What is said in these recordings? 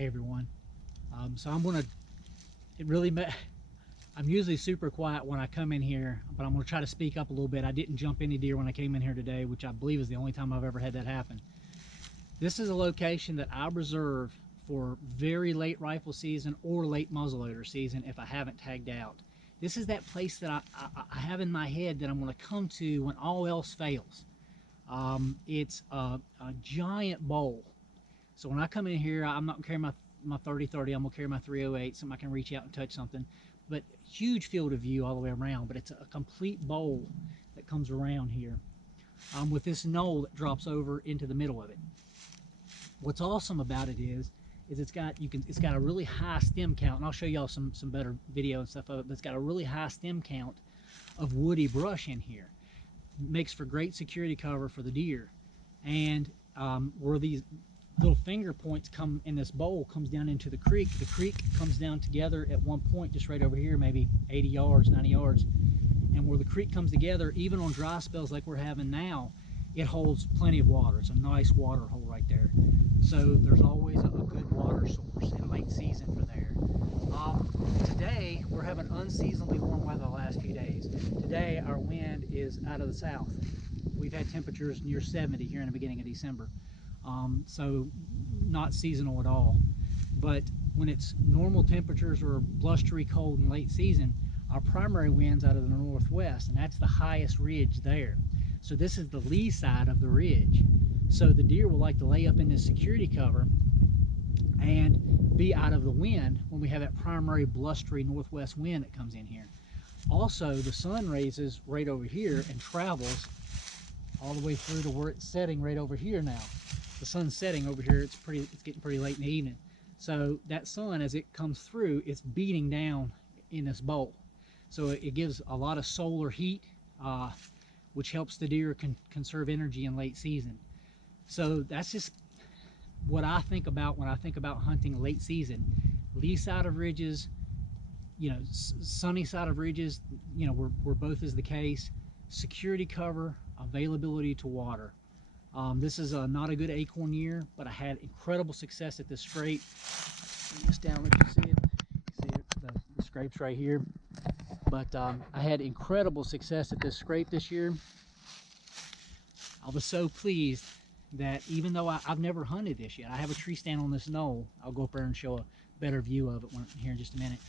Hey everyone. So I'm gonna, I'm usually super quiet when I come in here, but I'm gonna try to speak up a little bit. I didn't jump any deer when I came in here today, which I believe is the only time I've ever had that happen. This is a location that I reserve for very late rifle season or late muzzleloader season if I haven't tagged out. This is that place that I have in my head that I'm gonna come to when all else fails. It's a giant bowl. So when I come in here, I'm not carrying my 30-30, I'm gonna carry my 308, so I can reach out and touch something. But huge field of view all the way around, but it's a complete bowl that comes around here with this knoll that drops over into the middle of it. What's awesome about it is it's got a really high stem count, and I'll show y'all some better video and stuff of it, but it's got a really high stem count of woody brush in here. It makes for great security cover for the deer. And where these little finger points come in this bowl comes down into the creek comes down together at one point just right over here, maybe 80 yards, 90 yards. And where the creek comes together, even on dry spells like we're having now, it holds plenty of water. It's a nice water hole right there. So there's always a good water source in late season for there. Today, we're having unseasonably warm weather the last few days. Today, our wind is out of the south. We've had temperatures near 70 here in the beginning of December. So not seasonal at all. But when it's normal temperatures or blustery cold in late season, our primary wind's out of the northwest, and that's the highest ridge there. So this is the lee side of the ridge. So the deer will like to lay up in this security cover and be out of the wind when we have that primary blustery northwest wind that comes in here. Also, the sun raises right over here and travels all the way through to where it's setting right over here now. The sun's setting over here, it's getting pretty late in the evening. So that sun, as it comes through, it's beating down in this bowl. So it gives a lot of solar heat, which helps the deer conserve energy in late season. So that's just what I think about when I think about hunting late season. Lee side of ridges, sunny side of ridges, where both is the case. Security cover, availability to water. This is not a good acorn year, but I had incredible success at this scrape. Bring this down, let you see it. See it, the scrape's right here. But I had incredible success at this scrape this year. I was so pleased that even though I've never hunted this yet, I have a tree stand on this knoll. I'll go up there and show a better view of it here in just a minute.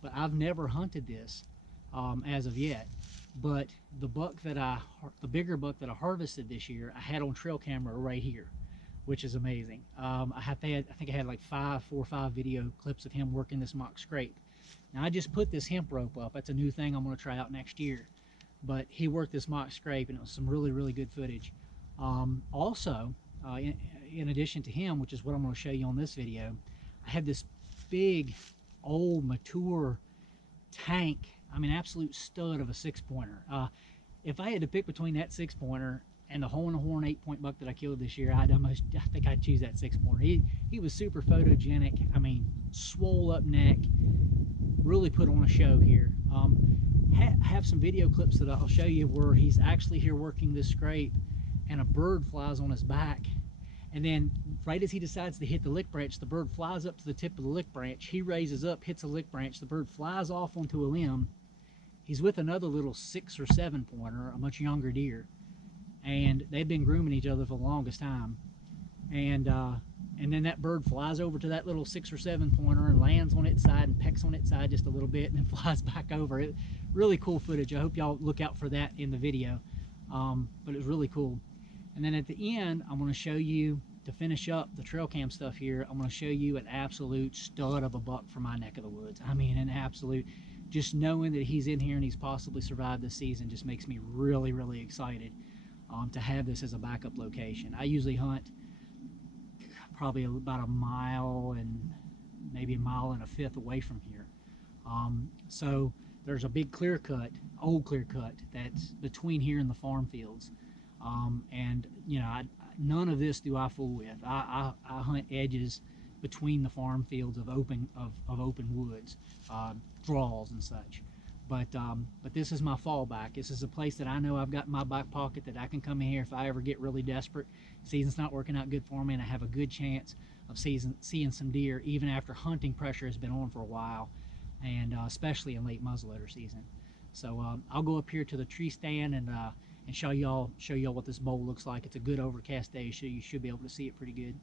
But I've never hunted this as of yet. But the bigger buck that I harvested this year, I had on trail camera right here, which is amazing. I think I had like 4 or 5 video clips of him working this mock scrape. Now I just put this hemp rope up. That's a new thing I'm going to try out next year. But he worked this mock scrape, and it was some really good footage. Also, in addition to him, which is what I'm going to show you on this video, I had this big, old, mature tank. I mean, absolute stud of a 6-pointer. If I had to pick between that 6-pointer and the hole in the horn 8-point buck that I killed this year, I think I'd choose that 6-pointer. He was super photogenic. I mean, swole up neck, really put on a show here. Have some video clips that I'll show you where he's actually here working this scrape, and a bird flies on his back. And then right as he decides to hit the lick branch, the bird flies up to the tip of the lick branch. He raises up, hits a lick branch. The bird flies off onto a limb. He's with another little 6 or 7-pointer, a much younger deer. And they've been grooming each other for the longest time. And then that bird flies over to that little 6 or 7-pointer and lands on its side and pecks on its side just a little bit and then flies back over it. Really cool footage. I hope y'all look out for that in the video. But it was really cool. And then at the end, I'm going to show you, to finish up the trail cam stuff here, I'm going to show you an absolute stud of a buck from my neck of the woods. I mean, an absolute, just knowing that he's in here and he's possibly survived this season just makes me really excited to have this as a backup location. I usually hunt probably about a mile and maybe a mile and a fifth away from here. So there's a big clear cut, old clear cut, that's between here and the farm fields. And none of this do I fool with. I hunt edges between the farm fields of open woods, draws and such. But this is my fallback. This is a place that I know I've got in my back pocket that I can come in here if I ever get really desperate. Season's not working out good for me, and I have a good chance of seeing some deer, even after hunting pressure has been on for a while, and especially in late muzzleloader season. So I'll go up here to the tree stand and show y'all what this bowl looks like. It's a good overcast day, so you should be able to see it pretty good.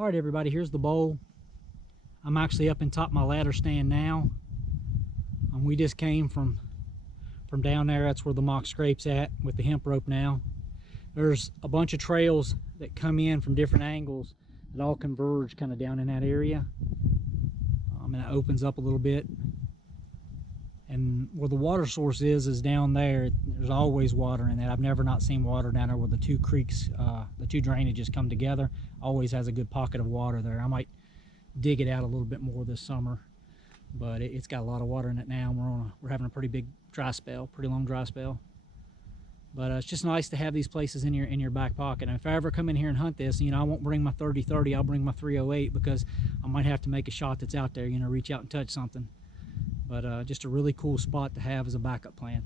All right, everybody, here's the bowl. I'm actually up in top of my ladder stand now. We just came from down there. That's where the mock scrape's at with the hemp rope now. There's a bunch of trails that come in from different angles that all converge kind of down in that area. And it opens up a little bit. And where the water source is down there. There's always water in that. I've never not seen water down there where the two creeks, the two drainages come together. Always has a good pocket of water there. I might dig it out a little bit more this summer, but it's got a lot of water in it now. We're having a pretty big dry spell, pretty long dry spell. But it's just nice to have these places in your back pocket. And if I ever come in here and hunt this, you know, I won't bring my 30-30. I'll bring my 308 because I might have to make a shot that's out there. You know, reach out and touch something. But just a really cool spot to have as a backup plan.